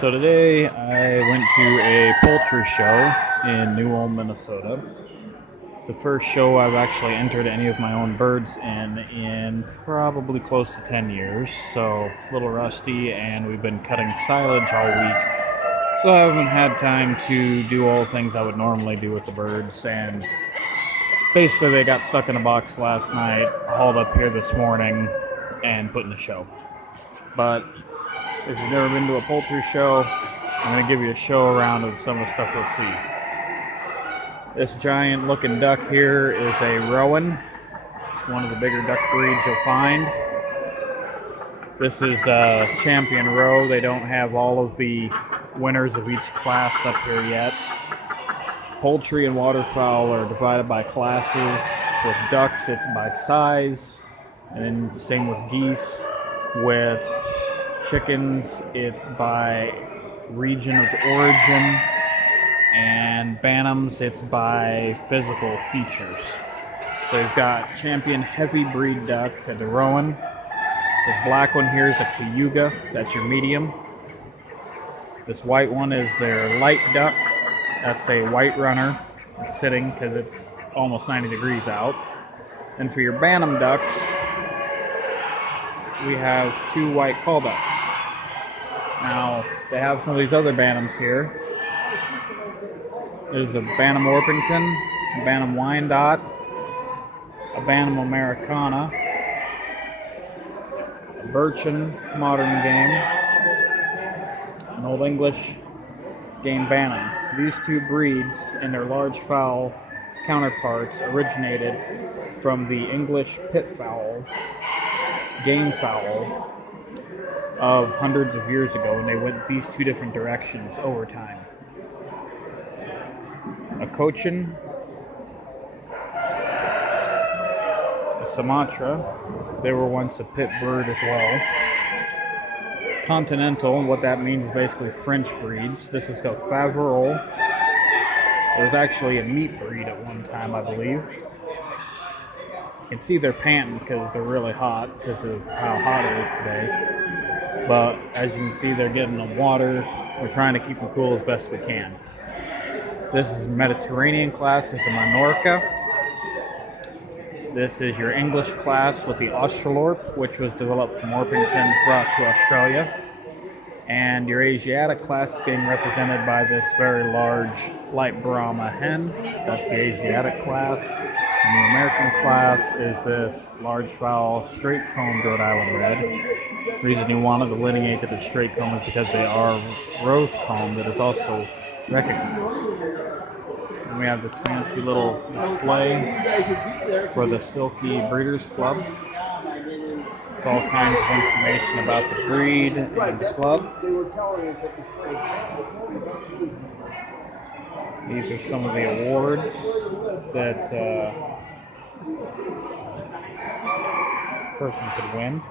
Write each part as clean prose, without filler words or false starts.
So today I went to a poultry show in New Ulm, Minnesota. It's the first show I've actually entered any of my own birds in probably close to 10 years. So a little rusty, and we've been cutting silage all week. So I haven't had time to do all the things I would normally do with the birds. And basically they got stuck in a box last night, hauled up here this morning, and put in the show. But if you've never been to a poultry show, I'm going to give you a show around of some of the stuff you'll see. This giant looking duck here is a Rouen. It's one of the bigger duck breeds you'll find. This is Champion Row. They don't have all of the winners of each class up here yet. Poultry and waterfowl are divided by classes. With ducks, it's by size. And then same with geese. With chickens, it's by region of origin, and bantams, it's by physical features. So you've got Champion heavy breed duck, the Rouen. This black one here is a Cayuga, that's your medium. This white one is their light duck, that's a white runner. It's sitting because it's almost 90 degrees out. And for your bantam ducks, we have two white call ducks. Now, they have some of these other bantams here. There's a Bantam Orpington, a Bantam Wyandotte, a Bantam Americana, a Birchin modern game, an Old English game Bantam. These two breeds and their large fowl counterparts originated from the English pit fowl, Gamefowl, of hundreds of years ago, and they went these two different directions over time. A Cochin, a Sumatra, they were once a pit bird as well. Continental, what that means is basically French breeds. This is called Faverolles. It was actually a meat breed at one time, I believe. You can see they're panting because they're really hot because of how hot it is today. But as you can see, they're getting the water. We're trying to keep them cool as best we can. This is Mediterranean class. This is a Minorca. This is your English class with the Australorp, which was developed from Orpingtons brought to Australia. And your Asiatic class is being represented by this very large light Brahma hen. That's the Asiatic class. And the American class is this large fowl straight-combed Rhode Island Red. The reason you want to delineate that it's straight-combed is because they are rose-combed that is also recognized. And we have this fancy little display for the Silkie Breeders Club. It's all kinds of information about the breed and the club. These are some of the awards that person could win.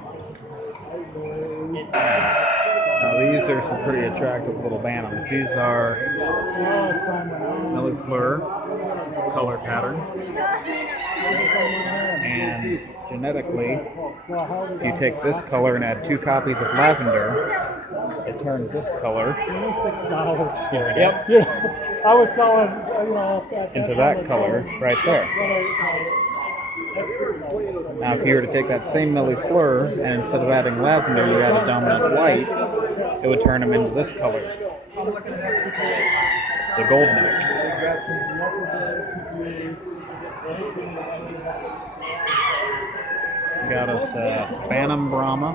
Now these are some pretty attractive little bantams. These are Fleur color pattern. And genetically, if you take this color and add 2 copies of lavender, it turns this color I was selling, into that color right there. Now if you were to take that same Fleur and instead of adding lavender you add a dominant white, it would turn them into this color, the gold neck. We got us Bantam Brahma.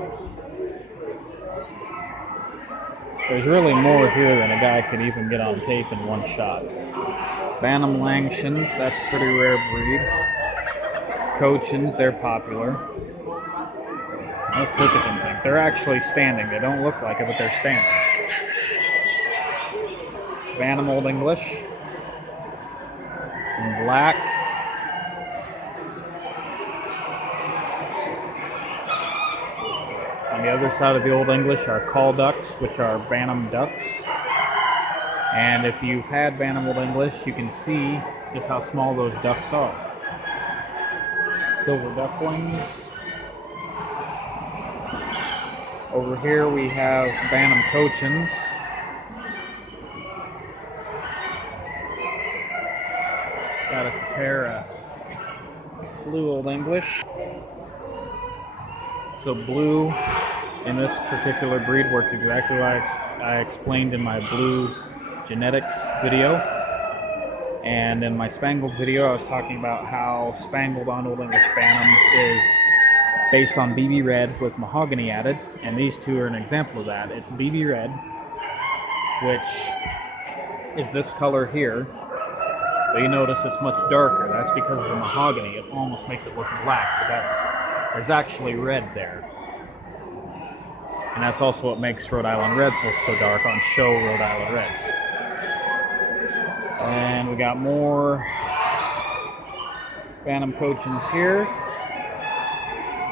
There's really more here than a guy could even get on tape in one shot. Bantam Langshans, that's a pretty rare breed. Cochins, they're popular. Let's look at them things. They're actually standing. They don't look like it, but they're standing. Bantam Old English. In black. On the other side of the Old English are call ducks, which are Bantam ducks. And if you've had Bantam Old English, you can see just how small those ducks are. Silver ducklings. Over here we have Bantam Cochins. Got us a pair of blue Old English. So blue in this particular breed works exactly like I explained in my blue genetics video. And in my Spangled video, I was talking about how Spangled on Old English Bantams is based on BB Red with mahogany added, and these two are an example of that. It's BB Red, which is this color here, but you notice it's much darker. That's because of the mahogany. It almost makes it look black, but there's actually red there. And that's also what makes Rhode Island Reds look so dark on show Rhode Island Reds. And we got more Bantam Cochins here.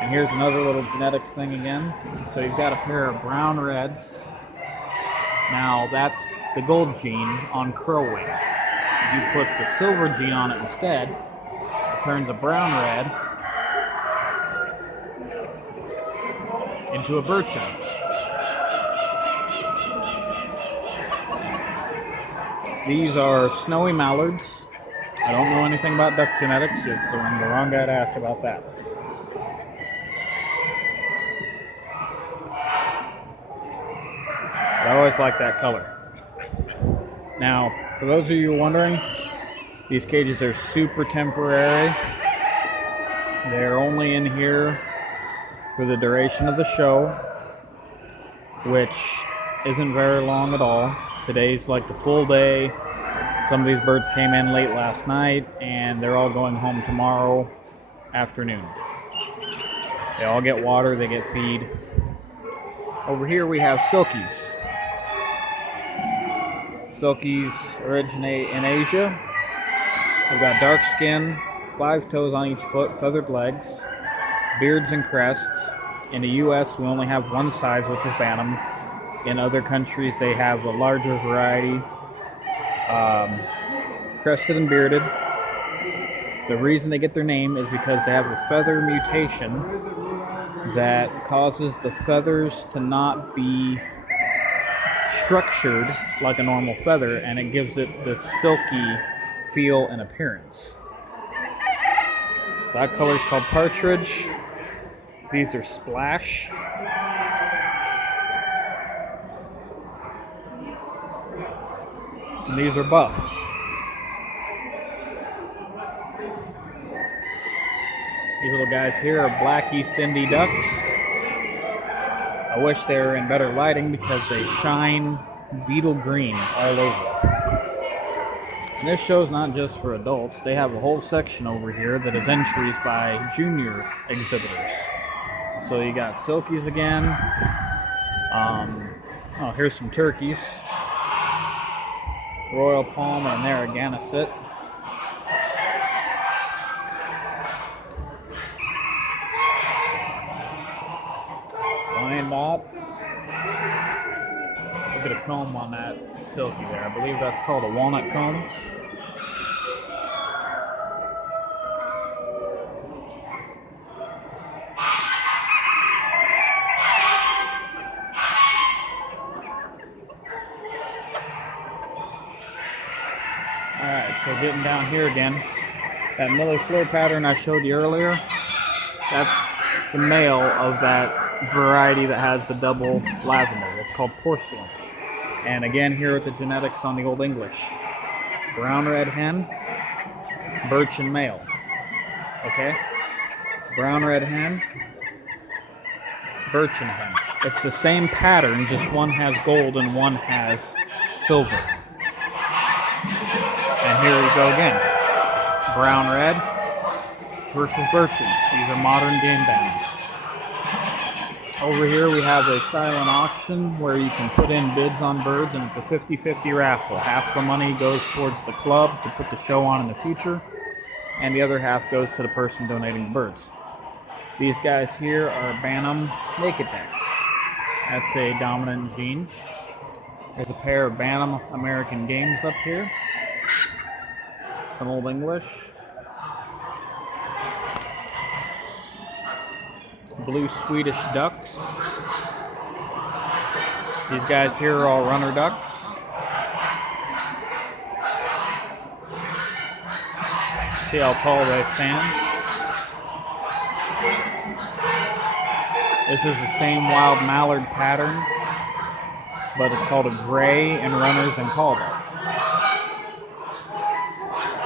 And here's another little genetics thing again. So you've got a pair of brown reds. Now that's the gold gene on crow wing. If you put the silver gene on it instead, it turns a brown red into a birchen. These are snowy mallards. I don't know anything about duck genetics, so I'm the wrong guy to ask about that. But I always like that color. Now, for those of you wondering, these cages are super temporary. They're only in here for the duration of the show, which isn't very long at all. Today's like the full day. Some of these birds came in late last night, and they're all going home tomorrow afternoon. They all get water, they get feed. Over here we have Silkies. Silkies originate in Asia. They've got dark skin, 5 toes on each foot, feathered legs, beards and crests. In the US, we only have one size, which is Bantam. In other countries, they have a larger variety, crested and bearded. The reason they get their name is because they have a feather mutation that causes the feathers to not be structured like a normal feather, and it gives it this silky feel and appearance. That color is called partridge. These are splash. And these are buffs. These little guys here are black East Indy ducks. I wish they were in better lighting because they shine beetle green all over. And this show's not just for adults. They have a whole section over here that is entries by junior exhibitors. So you got Silkies again. Oh, here's some turkeys. Royal Palm and Narragansett. Wyandottes. Look at a comb on that Silkie there. I believe that's called a walnut comb. Alright, so getting down here again, that Millie Fleur pattern I showed you earlier, that's the male of that variety that has the double lavender. It's called porcelain. And again, here with the genetics on the Old English. Brown red hen, birchen male. Okay? Brown red hen, birchen hen. It's the same pattern, just one has gold and one has silver. And here we go again. Brown red versus birchen. These are modern game bantams. Over here we have a silent auction where you can put in bids on birds, and it's a 50-50 raffle. Half the money goes towards the club to put the show on in the future, and the other half goes to the person donating the birds. These guys here are Bantam naked necks. That's a dominant gene. There's a pair of Bantam American Games up here. Some Old English. Blue Swedish ducks. These guys here are all runner ducks. See how tall they stand? This is the same wild mallard pattern, but it's called a gray in runners and call ducks.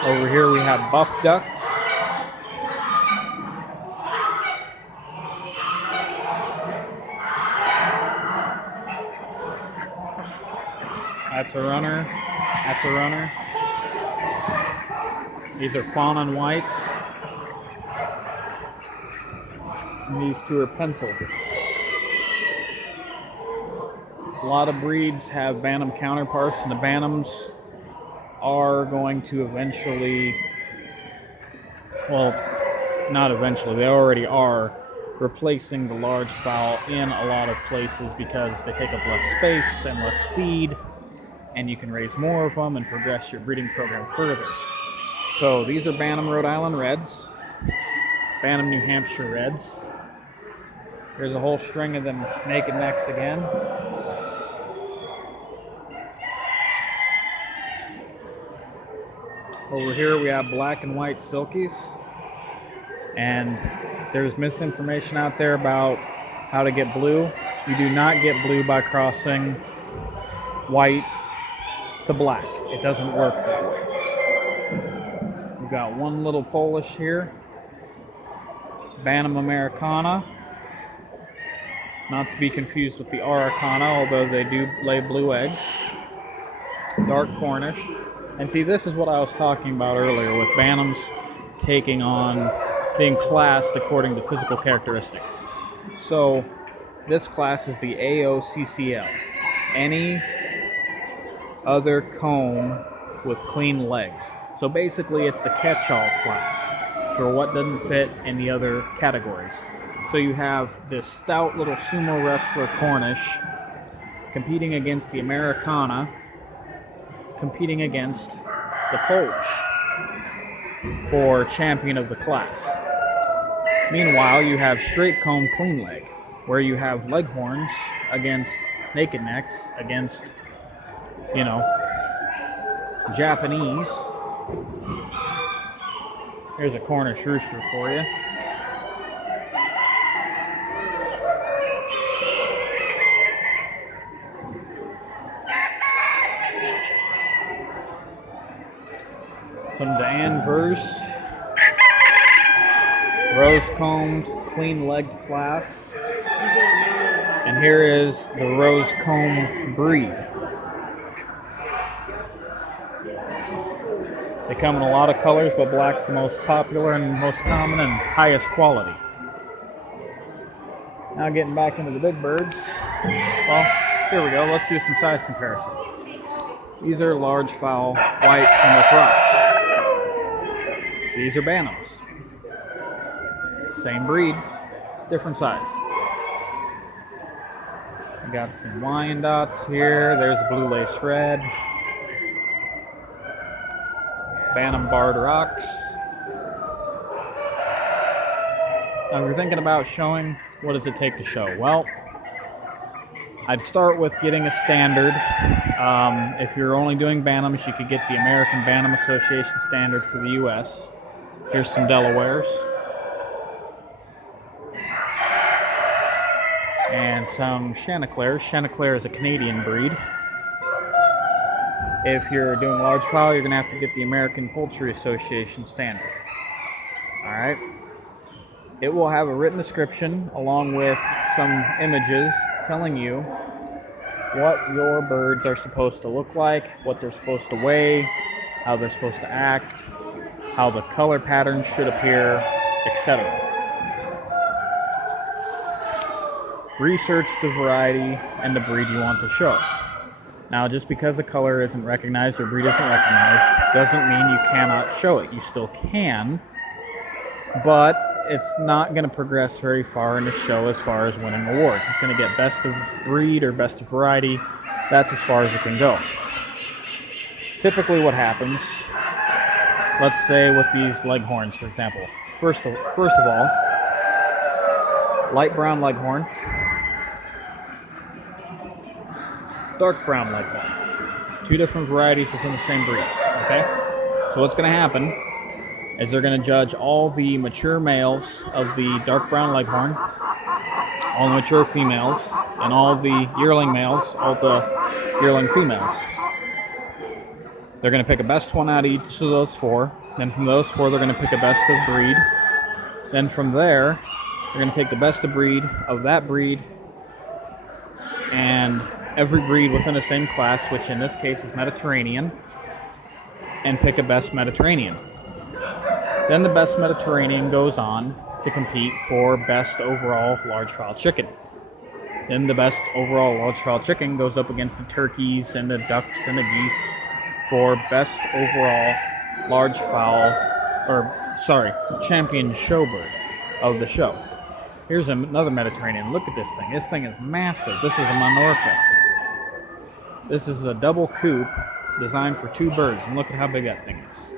Over here we have buff ducks. That's a runner. That's a runner. These are fawn and whites. And these two are penciled. A lot of breeds have Bantam counterparts, and the Bantams are going to eventually, well, not eventually, they already are replacing the large fowl in a lot of places because they take up less space and less feed, and you can raise more of them and progress your breeding program further. So these are Bantam Rhode Island Reds, Bantam New Hampshire Reds. There's a whole string of them naked necks again. Over here we have black and white Silkies. And there's misinformation out there about how to get blue. You do not get blue by crossing white to black. It doesn't work that way. We've got one little Polish here, Bantam Americana, not to be confused with the Araucana, although they do lay blue eggs. Dark Cornish. And see, this is what I was talking about earlier with Bantams taking on being classed according to physical characteristics. So this class is the AOCCL. Any other comb with clean legs. So basically it's the catch-all class for what doesn't fit in the other categories. So you have this stout little sumo wrestler Cornish competing against the Americana, competing against the Polish for champion of the class. Meanwhile, you have straight comb clean leg, where you have Leghorns against naked necks against, you know, Japanese. Here's a Cornish rooster for you. Some Danvers, rose-combed, clean-legged class. And here is the rose-combed breed. They come in a lot of colors, but black's the most popular and most common and highest quality. Now getting back into the big birds. Well, here we go. Let's do some size comparison. These are large fowl, white Plymouth Rocks. These are Bantams. Same breed, different size. We got some Wyandottes here. There's a blue lace red. Bantam barred rocks. Now, if you're thinking about showing, what does it take to show? Well, I'd start with getting a standard. If you're only doing Bantams, you could get the American Bantam Association standard for the U.S. Here's some Delawares. And some Chanteclers. Chantecler is a Canadian breed. If you're doing large fowl, you're going to have to get the American Poultry Association standard. Alright? It will have a written description along with some images telling you what your birds are supposed to look like, what they're supposed to weigh, how they're supposed to act, how the color patterns should appear, etc. Research the variety and the breed you want to show. Now, just because the color isn't recognized or breed isn't recognized doesn't mean you cannot show it. You still can, but it's not going to progress very far in the show as far as winning awards. It's going to get best of breed or best of variety. That's as far as it can go. Typically what happens, let's say with these Leghorns, for example. First of all, light brown Leghorn, dark brown Leghorn. Two different varieties within the same breed, okay? So what's going to happen is they're going to judge all the mature males of the dark brown leghorn, all the mature females, and all the yearling males, all the yearling females. They're going to pick a best one out of each of those four. Then from those four, they're going to pick a best of breed. Then from there, they're going to take the best of breed of that breed and every breed within the same class, which in this case is Mediterranean, and pick a best Mediterranean. Then the best Mediterranean goes on to compete for best overall large fowl chicken. Then the best overall large fowl chicken goes up against the turkeys and the ducks and the geese for best overall large fowl, champion showbird of the show. Here's another Mediterranean. Look at this thing. This thing is massive. This is a Minorca. This is a double coop designed for 2 birds, and look at how big that thing is.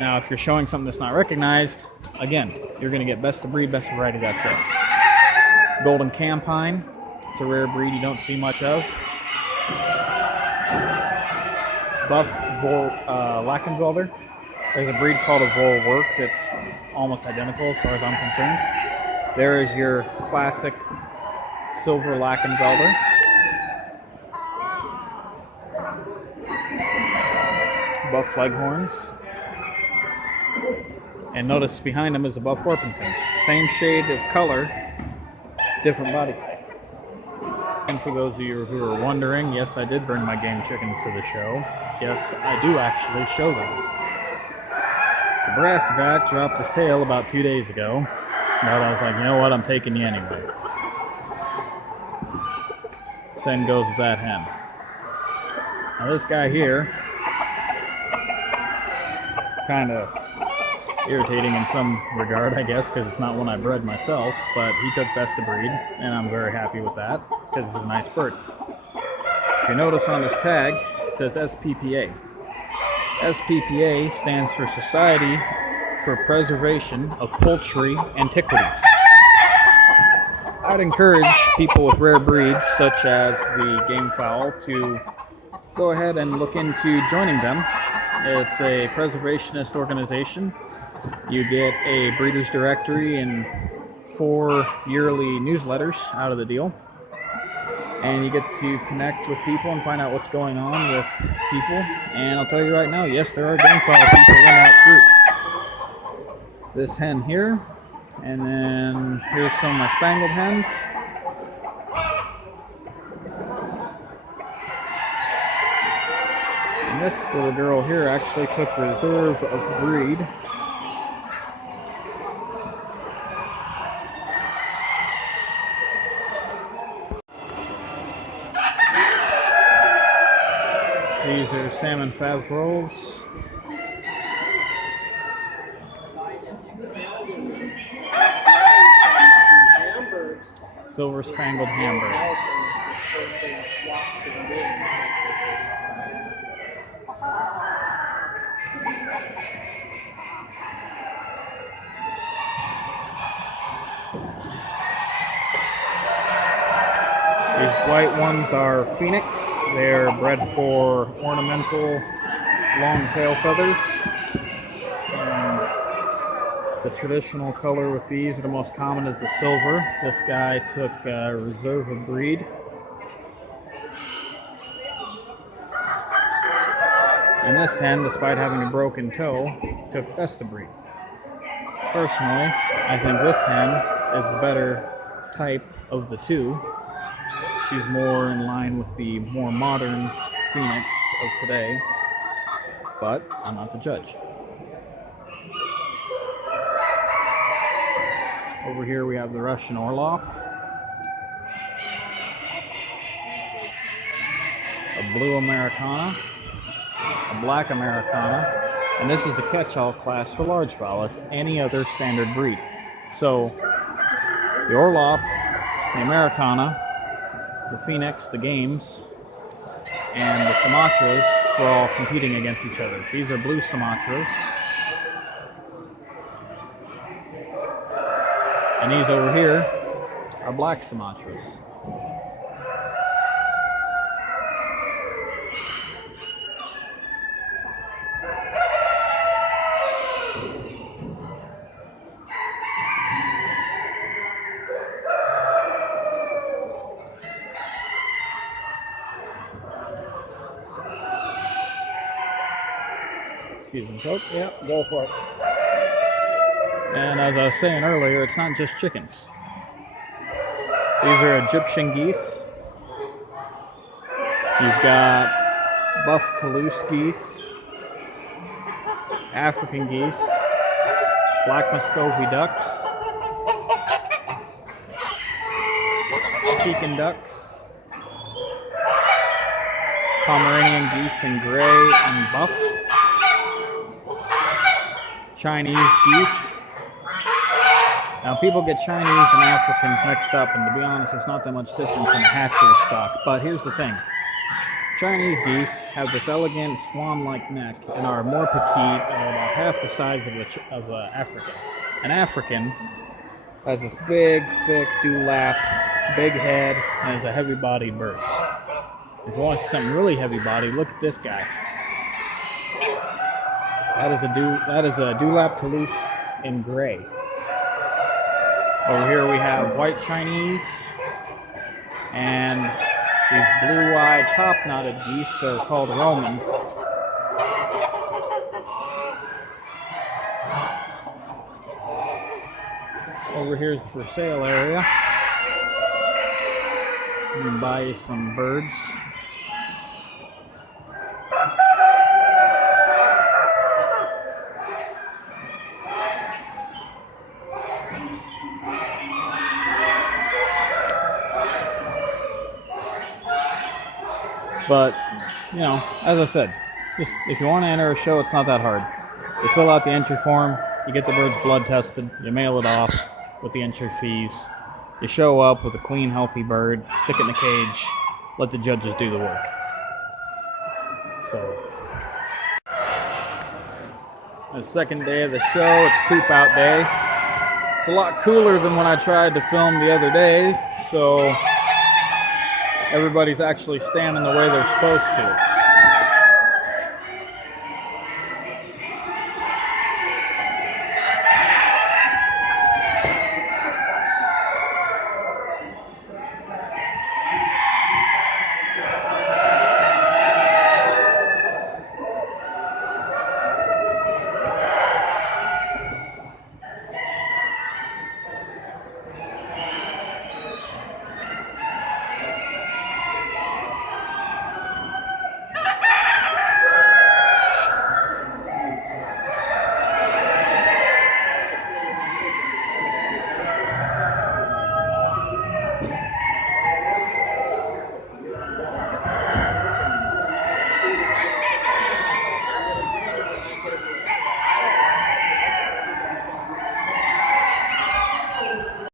Now, if you're showing something that's not recognized, again, you're going to get best of breed, best of variety, that's it. Golden Campine. It's a rare breed you don't see much of. Buff Lackenwälder. There's a breed called a Vorwerk that's almost identical as far as I'm concerned. There is your classic silver Lackenwälder. Buff Leghorns. And notice behind them is a Buff Orpington. Same shade of color, different body type. And for those of you who are wondering, yes, I did bring my game chickens to the show. Yes, I do actually show them. The brassback dropped his tail about 2 days ago, but I was like, you know what, I'm taking you anyway. Same goes with that hen. Now this guy here, kind of irritating in some regard, I guess, because it's not one I bred myself, but he took best of breed, and I'm very happy with that, because it's a nice bird. If you notice on this tag, it says SPPA. SPPA stands for Society for Preservation of Poultry Antiquities. I'd encourage people with rare breeds, such as the Gamefowl, to go ahead and look into joining them. It's a preservationist organization. You get a breeder's directory and 4 yearly newsletters out of the deal. And you get to connect with people and find out what's going on with people. And I'll tell you right now, yes, there are Gamefowl people in that group. This hen here, and then here's some of my Spangled hens. And this little girl here actually took reserve of breed. These are salmon Favreaus. Silver Spangled Hamburgs. These white ones are Phoenix. They're bred for ornamental long tail feathers. And the traditional color with these are the most common is the silver. This guy took reserve of breed. And this hen, despite having a broken toe, took best of breed. Personally, I think this hen is the better type of the two. She's more in line with the more modern Phoenix of today, but I'm not the judge. Over here we have the Russian Orlov, a blue Americana, a black Americana, and this is the catch-all class for large fowl. It's any other standard breed. So the Orlov, the Americana, the Phoenix, the Games, and the Sumatras were all competing against each other. These are blue Sumatras. And these over here are black Sumatras. Excuse me, folks. Yeah, go for it. And as I was saying earlier, it's not just chickens. These are Egyptian geese. You've got buff Toulouse geese, African geese, black Muscovy ducks, Pekin ducks, Pomeranian geese in gray and buff, Chinese geese. Now people get Chinese and Africans mixed up, and to be honest, there's not that much difference in the hatchery stock. But here's the thing. Chinese geese have this elegant swan-like neck and are more petite and about half the size of African. An African has this big, thick dewlap, big head, and is a heavy-bodied bird. If you want to see something really heavy-bodied, look at this guy. That is a dewlap Toulouse in gray. Over here we have white Chinese, and these blue-eyed top-knotted geese are called Roman. Over here is the for sale area. You can buy some birds. But, you know, as I said, just if you want to enter a show, it's not that hard. You fill out the entry form, you get the bird's blood tested, you mail it off with the entry fees, you show up with a clean, healthy bird, stick it in a cage, let the judges do the work. So, the second day of the show, it's poop out day. It's a lot cooler than when I tried to film the other day, so everybody's actually standing the way they're supposed to.